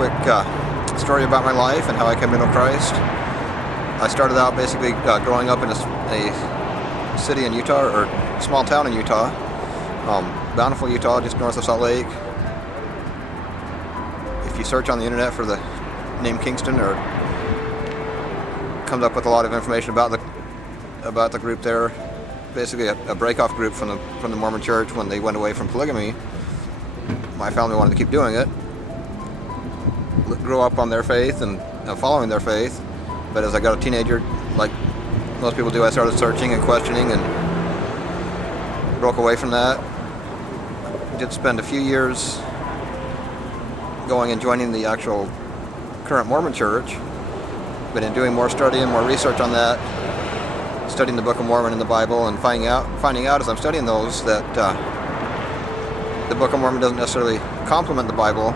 quick story about my life and how I came to know Christ. I started out basically growing up in a city in Utah, or a small town in Utah, Bountiful, Utah, just north of Salt Lake. If you search on the internet for the name Kingston, or comes up with a lot of information about the group there. Basically a breakoff group from the Mormon Church when they went away from polygamy. My family wanted to keep doing it. Grew up on their faith and following their faith, but as I got a teenager, like most people do, I started searching and questioning and broke away from that. Did spend a few years going and joining the actual current Mormon Church, but in doing more study and more research on that, studying the Book of Mormon and the Bible, and finding out as I'm studying those that the Book of Mormon doesn't necessarily complement the Bible.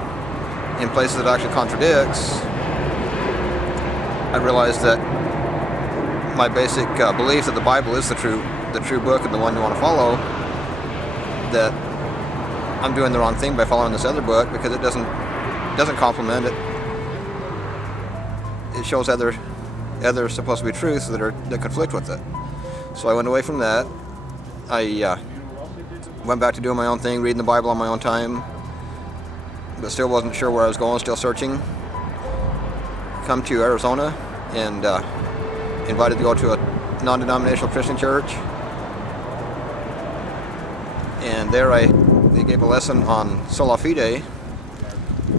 In places it actually contradicts. I realized that my basic belief that the Bible is the true book and the one you want to follow, that I'm doing the wrong thing by following this other book because it doesn't complement it. It shows other supposed to be truths that conflict with it. So I went away from that. I went back to doing my own thing, reading the Bible on my own time, but still wasn't sure where I was going, still searching. Come to Arizona and invited to go to a non-denominational Christian church. And there they gave a lesson on sola fide,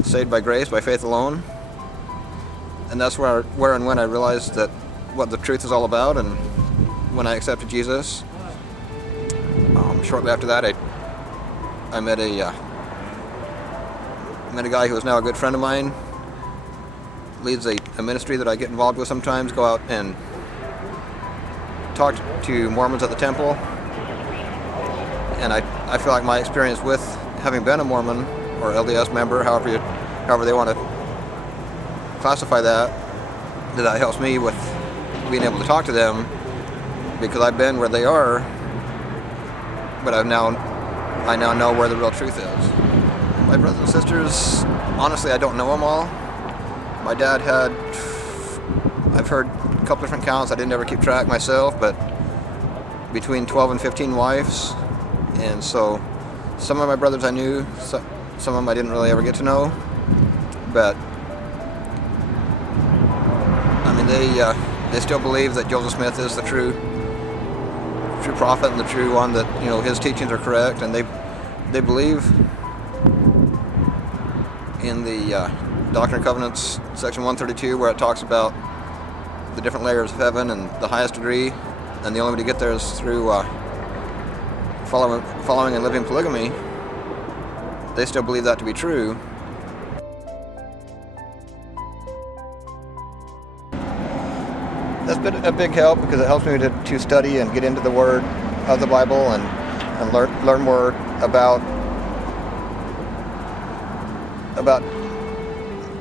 saved by grace, by faith alone. And that's where and when I realized that what the truth is all about, and when I accepted Jesus. Shortly after that, I met a guy who is now a good friend of mine, leads a ministry that I get involved with sometimes, go out and talk to Mormons at the temple. And I feel like my experience with having been a Mormon or LDS member, however they want to classify that helps me with being able to talk to them, because I've been where they are, but I now know where the real truth is. My brothers and sisters, honestly, I don't know them all. My dad I've heard a couple different counts. I didn't ever keep track myself, but between 12 and 15 wives. And so some of my brothers I knew, some of them I didn't really ever get to know. But I mean, they still believe that Joseph Smith is the true prophet and the true one, that, you know, his teachings are correct, and they believe in the Doctrine and Covenants, section 132, where it talks about the different layers of heaven and the highest degree, and the only way to get there is through following and living polygamy. They still believe that to be true. That's been a big help, because it helps me to study and get into the Word of the Bible and learn more about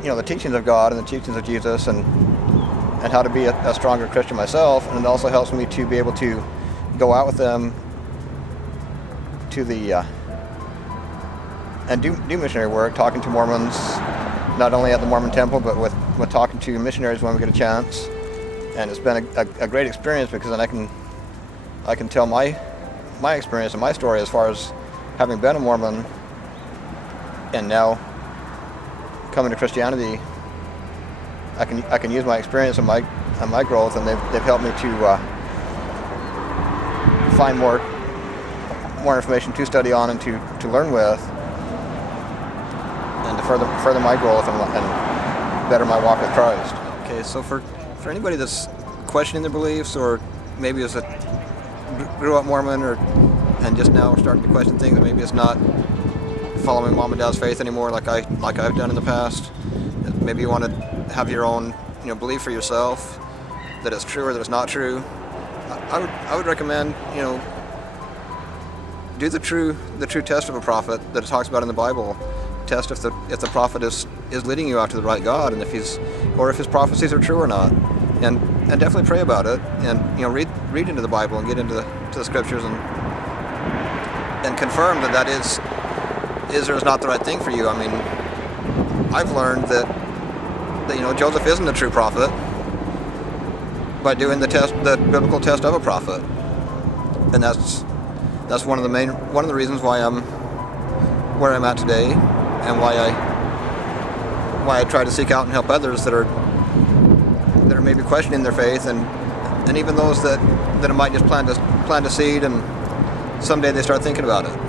the teachings of God and the teachings of Jesus, and how to be a stronger Christian myself. And it also helps me to be able to go out with them to the and do missionary work, talking to Mormons, not only at the Mormon temple, but with talking to missionaries when we get a chance. And it's been a great experience, because then I can tell my experience and my story as far as having been a Mormon and now coming to Christianity. I can use my experience and my growth, and they've helped me to find more information to study on and to learn with, and to further my growth and better my walk with Christ. Okay, so for anybody that's questioning their beliefs, or maybe grew up Mormon, and just now starting to question things, maybe it's not following mom and dad's faith anymore, like I've done in the past. Maybe you want to have your own, belief for yourself, that it's true or that it's not true. I would recommend, do the true test of a prophet that it talks about in the Bible. Test if the prophet is leading you out to the right God, and if his prophecies are true or not, and definitely pray about it, and read into the Bible and get into the scriptures and confirm that is or is not the right thing for you. I mean, I've learned that Joseph isn't a true prophet by doing the biblical test of a prophet, and that's one of the reasons why I'm where I'm at today, and why I try to seek out and help others that are maybe questioning their faith, and even those that might just plant a seed and someday they start thinking about it.